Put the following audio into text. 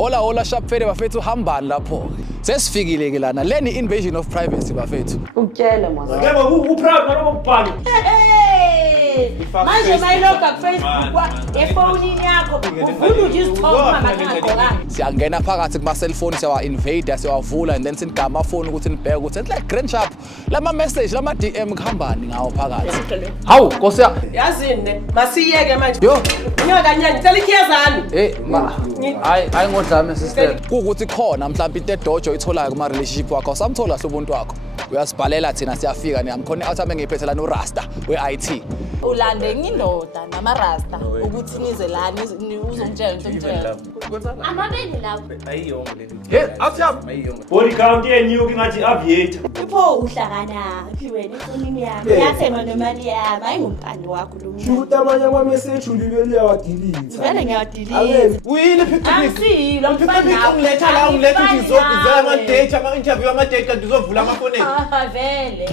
Hola shapfele bafethu hambani lapho. Sesifikile ke lana leni invasion of privacy bafethu. Ukutshela mwana. Yebo uproud noma ukubhala. Manje mayiloga ku-Facebook efonini yakho uvula nje izithombe mangaqokanga. Siyangena phakathi kuma cellphone siyawa invade siyawavula and then sinigama phone ukuthi nibheke ukuthi it's like Grand Sharp lama message lama DM kuhambani ngawo phakathi. Hawu Nkosi Yazini ne masiyeke manje. Yo Nyoka nyani ngicela ikhiyazani. hayi ngodlame sister. Kuukuthi khona mhlawumbe into edojo itholayo kuma relationship wakho samthola sobuntu wakho. Uyasibhalela thina siyafika niyamkhona out ame ngiphethe no Rasta we-IT. Ulande ngindoda namarasta ukuthi nize lana uzongitshela into ngitshela. Amabeni lawo. Ayiyongo leli. Hey, awuthaba. Body count yenyuka ngathi aviator. Upho uhlakana wena efonini yakho. Uyathema nemali yami ayingumpani wakho lo muntu. Shoot amanye ama-message ulibele uyawadelete. Vele ngiyadelete. Uyini Asilo mfana ungiletha la ungiletha ukuthi ngizokuzela ama-date ama-interview ama-date kanti uzovula amafoni. Vele.